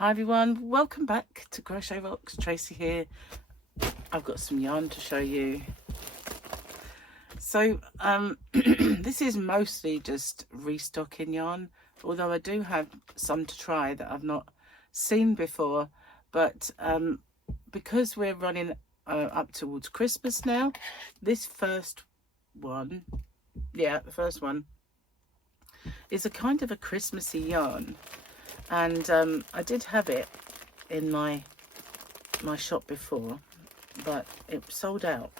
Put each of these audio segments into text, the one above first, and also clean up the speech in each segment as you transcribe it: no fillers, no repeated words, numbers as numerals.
Hi everyone, welcome back to Crochet Rocks. Tracy here. I've got some yarn to show you. So this is mostly just restocking yarn, although I do have some to try that I've not seen before. But because we're running up towards Christmas now, this first one, the first one is a kind of a Christmassy yarn. And I did have it in my shop before, but it sold out,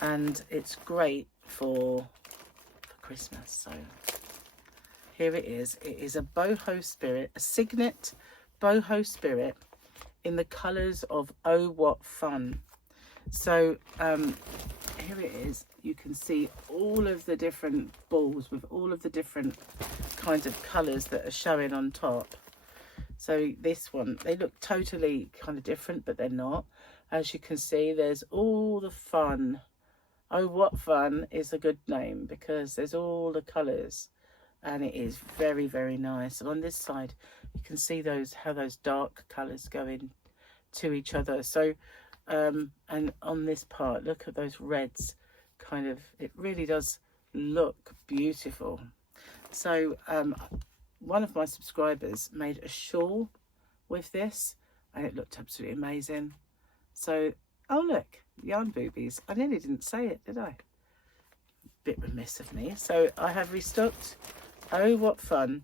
and it's great for Christmas. So here it is. It is a boho spirit, a Cygnet boho spirit in the colours of Oh What Fun. So here it is. You can see all of the different balls with all of the different kinds of colours that are showing on top. So this one, they look totally kind of different, but they're not. As you can see, there's all the fun. Oh What Fun is a good name because there's all the colours, and it is very, very nice. And on this side, you can see how those dark colours go in to each other. So and on this part, look at those reds. Kind of, it really does look beautiful. So one of my subscribers made a shawl with this, and it looked absolutely amazing. So, oh look, yarn boobies. I nearly didn't say it, did I? Bit remiss of me. So I have restocked Oh What Fun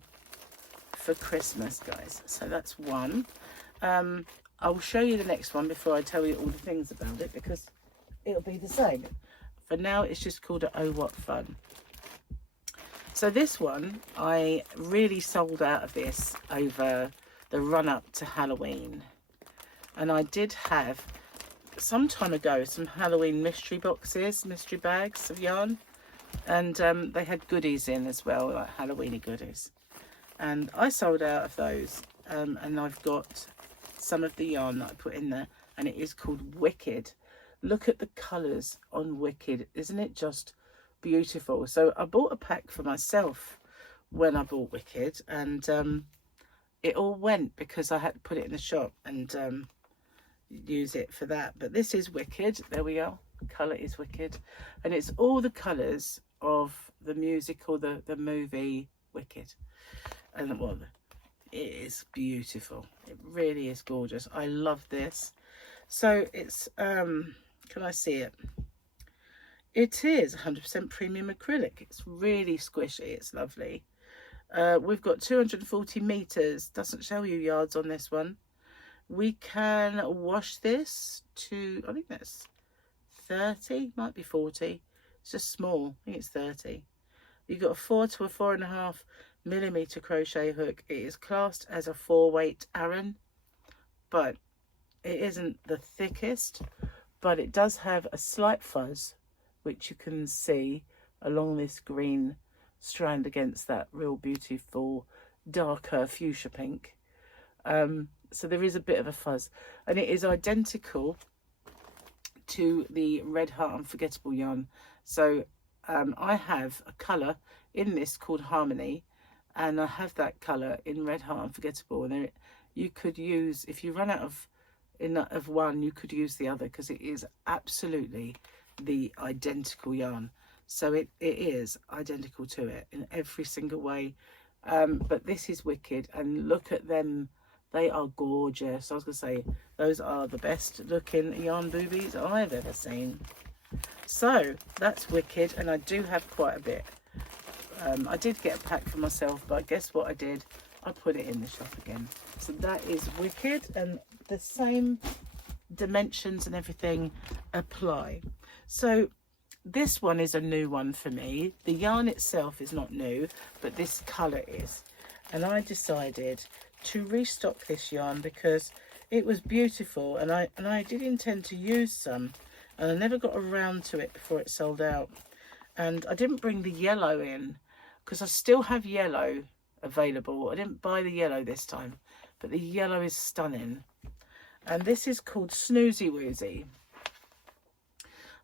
for Christmas, guys. So that's one. I will show you the next one before I tell you all the things about it, because it'll be the same. For now, it's just called Oh What Fun. So this one, I really sold out of this over the run-up to Halloween. And I did have, some time ago, some Halloween mystery boxes, mystery bags of yarn. And they had goodies in as well, like Halloweeny goodies. And I sold out of those. And I've got some of the yarn that I put in there. And it is called Wicked. Look at the colours on Wicked. Isn't it just beautiful? So I bought a pack for myself when I bought Wicked, and it all went because I had to put it in the shop and use it for that. But this is Wicked. There we are. The colour is Wicked, and it's all the colours of the musical, the movie Wicked. And well, it is beautiful. It really is gorgeous. I love this. So it's can I see it? It is 100% premium acrylic. It's really squishy. It's lovely. We've got 240 meters. Doesn't show you yards on this one. We can wash this to, I think that's 30, might be 40. It's just small. I think it's 30. You've got a 4 to a 4.5 millimeter crochet hook. It is classed as a 4-weight Aran, but it isn't the thickest, but it does have a slight fuzz, which you can see along this green strand against that real beautiful darker fuchsia pink. So there is a bit of a fuzz, and it is identical to the Red Heart Unforgettable yarn. So I have a colour in this called Harmony, and I have that colour in Red Heart Unforgettable. And you could use, if you run out of one, you could use the other, because it is absolutely the identical yarn. So it is identical to it in every single way. But this is Wicked, and look at them. They are gorgeous. I was going to say, those are the best looking yarn boobies I've ever seen. So that's Wicked, and I do have quite a bit. I did get a pack for myself, but guess what I did? I put it in the shop again. So that is Wicked, and the same dimensions and everything apply. So this one is a new one for me. The yarn itself is not new, but this colour is. And I decided to restock this yarn because it was beautiful, and I did intend to use some, and I never got around to it before it sold out. And I didn't bring the yellow in because I still have yellow available. I didn't buy the yellow this time, but the yellow is stunning. And this is called Snoozy Woozy,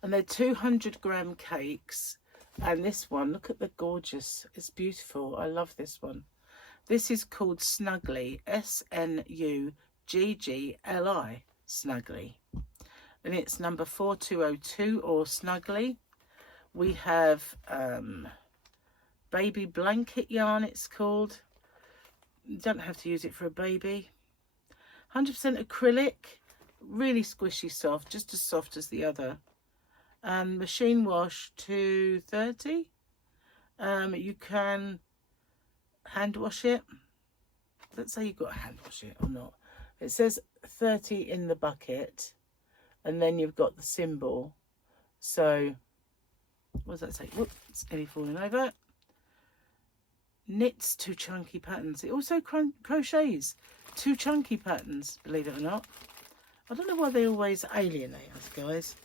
and they're 200-gram cakes. And this one, look at the gorgeous, it's beautiful. I love this one. This is called Snuggly, Snuggli, Snuggly. And it's number 4202 or Snuggly. We have baby blanket yarn, it's called. You don't have to use it for a baby. 100% acrylic, really squishy soft, just as soft as the other. And machine wash 230. You can hand wash it. Let's say you've got to hand wash it or not. It says 30 in the bucket, and then you've got the symbol. So what does that say? Whoops, it's nearly falling over. Knits 2 chunky patterns. It also crochets 2 chunky patterns, believe it or not. I don't know why they always alienate us, guys,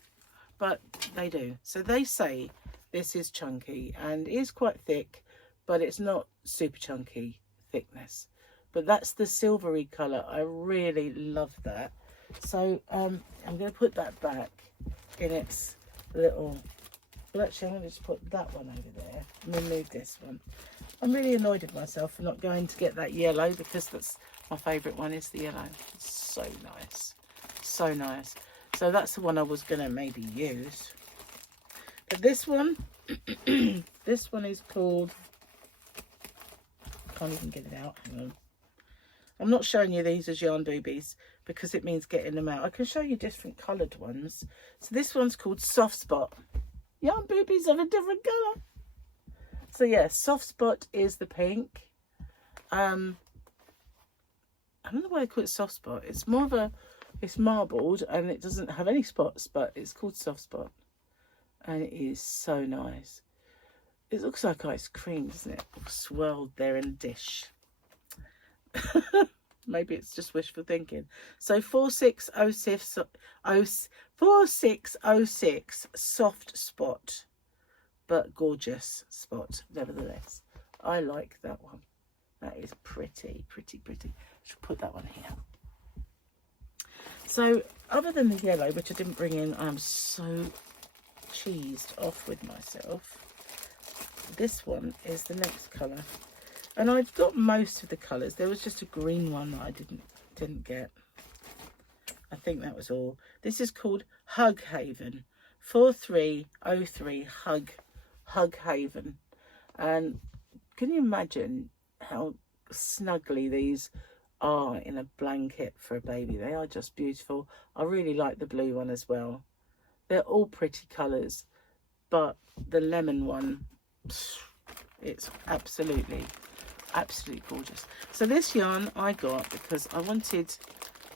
but they do. So they say this is chunky and is quite thick, but it's not super chunky thickness. But that's the silvery colour. I really love that. So I'm going to put that back in its little... Well, actually, I'm going to just put that one over there and then move this one. I'm really annoyed with myself for not going to get that yellow, because that's my favourite one, is the yellow. It's so nice. So nice. So that's the one I was going to maybe use. But this one, this one is called... Can't even get it out. Hang on. I'm not showing you these as yarn boobies because it means getting them out. I can show you different coloured ones. So this one's called Soft Spot. Yarn boobies of a different colour. So yeah, Soft Spot is the pink. I don't know why they call it Soft Spot. It's more of a, it's marbled and it doesn't have any spots, but it's called Soft Spot. And it is so nice. It looks like ice cream, doesn't it? Swirled there in a dish. Maybe it's just wishful thinking. So 4606 Soft Spot, but gorgeous spot nevertheless. I like that one. That is pretty, pretty, pretty. I should put that one here. So other than the yellow, which I didn't bring in, I'm so cheesed off with myself. This one is the next colour. And I've got most of the colours. There was just a green one that I didn't get. I think that was all. This is called Hug Haven. 4303 Hug Haven. And can you imagine how snuggly these are in a blanket for a baby? They are just beautiful. I really like the blue one as well. They're all pretty colours, but the lemon one, it's absolutely gorgeous. So this yarn I got because I wanted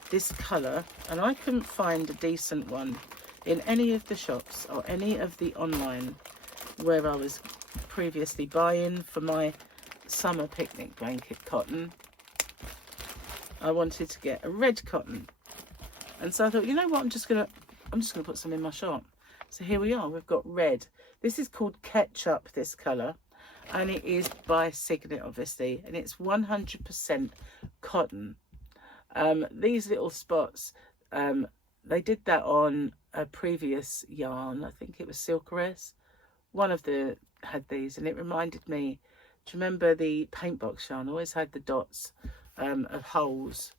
this colour and I couldn't find a decent one in any of the shops or any of the online where I was previously buying for my summer picnic blanket cotton. I wanted to get a red cotton, and so I thought, you know what, I'm just gonna put some in my shop. So here we are, we've got red. This is called Ketchup, this colour, and it is by Cygnet, obviously, and it's 100% cotton. These little spots, they did that on a previous yarn. I think it was Silkeress. One of the had these, and it reminded me, do you remember the paint box yarn? Always had the dots of holes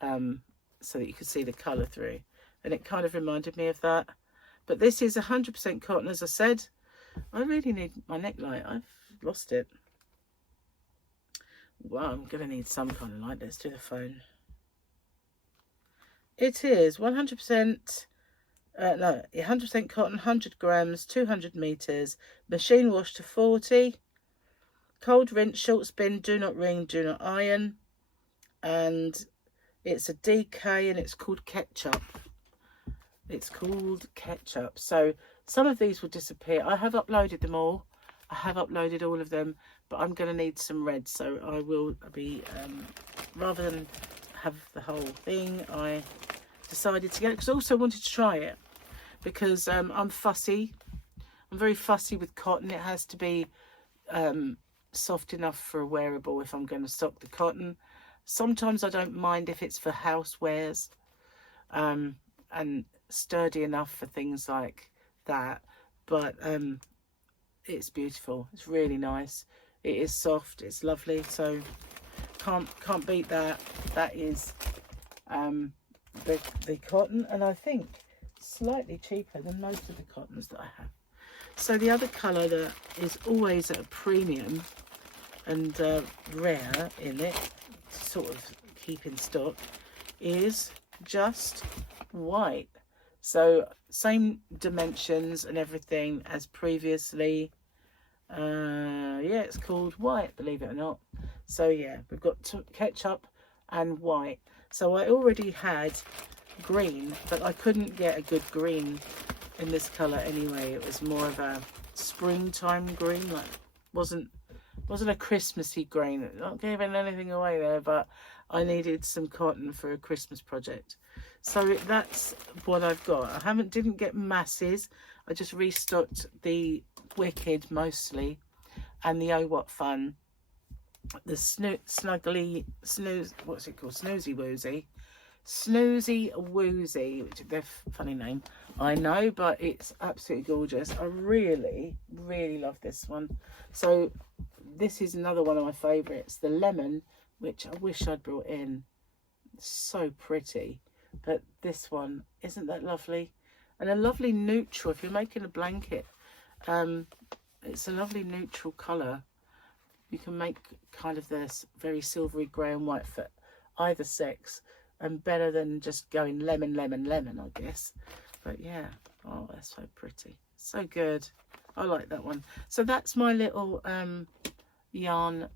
so that you could see the colour through, and it kind of reminded me of that. But this is 100% cotton, as I said. I really need my necklight. I've lost it. Well, I'm going to need some kind of light. Let's do the phone. It is 100%, no, 100% cotton, 100 grams, 200 meters, machine wash to 40, cold rinse, short spin, do not wring, do not iron, and it's a DK and it's called Ketchup. It's called Ketchup. So some of these will disappear. I have uploaded them all. I have uploaded all of them, but I'm going to need some red, so I will be, rather than have the whole thing, I decided to get it because I also wanted to try it, because I'm fussy. I'm very fussy with cotton. It has to be soft enough for a wearable if I'm going to stock the cotton. Sometimes I don't mind if it's for housewares, and sturdy enough for things like that, but it's beautiful. It's really nice. It is soft, it's lovely. So can't beat that. That is the cotton, and I think slightly cheaper than most of the cottons that I have. So the other colour that is always at a premium and rare in it, to sort of keep in stock, is just white. So same dimensions and everything as previously. Yeah, it's called white, believe it or not. So yeah, we've got ketchup and white. So I already had green, but I couldn't get a good green in this colour anyway. It was more of a springtime green, like wasn't a Christmassy green. Not giving anything away there, but I needed some cotton for a Christmas project. So that's what I've got. Didn't get masses. I just restocked the Wicked mostly, and the Oh What Fun, the Snuggly Snooze, what's it called? Snoozy Woozy, which is their funny name, I know, but it's absolutely gorgeous. I really love this one. So this is another one of my favorites, the lemon, which I wish I'd brought in. It's so pretty, but this one, isn't that lovely? And a lovely neutral. If you're making a blanket, it's a lovely neutral colour. You can make kind of this very silvery grey and white for either sex, and better than just going lemon, I guess. But yeah, oh, that's so pretty, so good. I like that one. So that's my little yarn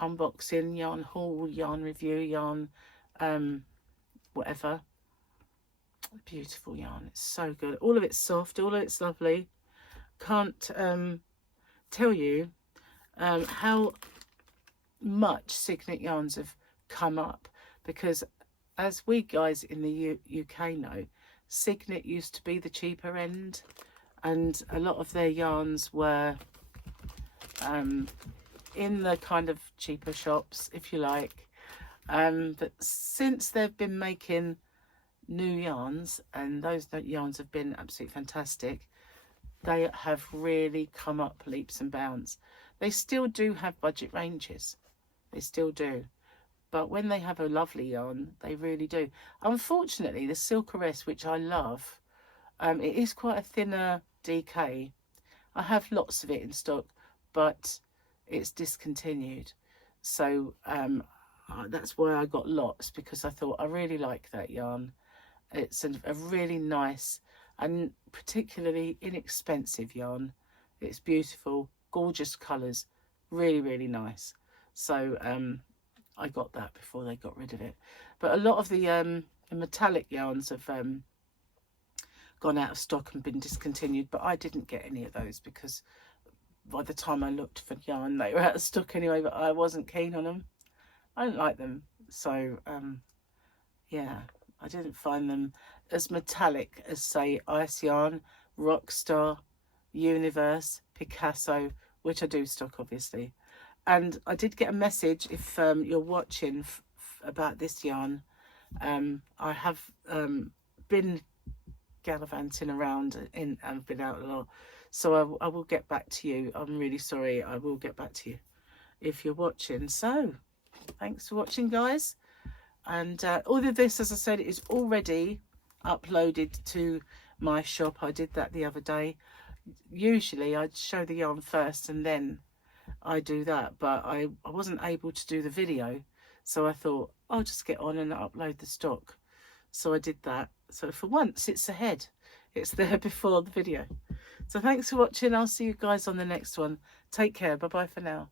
unboxing, yarn haul, yarn review, yarn whatever. Beautiful yarn. It's so good. All of it's soft, all of it's lovely. Can't tell you how much Cygnet yarns have come up, because as we guys in the UK know, Cygnet used to be the cheaper end, and a lot of their yarns were in the kind of cheaper shops, if you like, but since they've been making new yarns, and those yarns have been absolutely fantastic, they have really come up leaps and bounds. They still do have budget ranges, they still do, but when they have a lovely yarn, they really do. Unfortunately, the Silkeress, which I love, it is quite a thinner DK. I have lots of it in stock, but it's discontinued. So that's why I got lots, because I thought I really like that yarn. It's a really nice and particularly inexpensive yarn. It's beautiful, gorgeous colours, really nice. So I got that before they got rid of it. But a lot of the metallic yarns have gone out of stock and been discontinued, but I didn't get any of those because by the time I looked for yarn, they were out of stock anyway, but I wasn't keen on them. I don't like them. So yeah, I didn't find them as metallic as, say, Ice Yarn, Rockstar, Universe, Picasso, which I do stock, obviously. And I did get a message, if you're watching, about this yarn. I have been gallivanting around and been out a lot, so I will get back to you. I'm really sorry. I will get back to you if you're watching. So thanks for watching, guys. And all of this, as I said, is already uploaded to my shop. I did that the other day. Usually I'd show the yarn first and then I do that, but I wasn't able to do the video, so I thought I'll just get on and upload the stock. So I did that. So for once it's ahead, it's there before the video. So thanks for watching. I'll see you guys on the next one. Take care. Bye bye for now.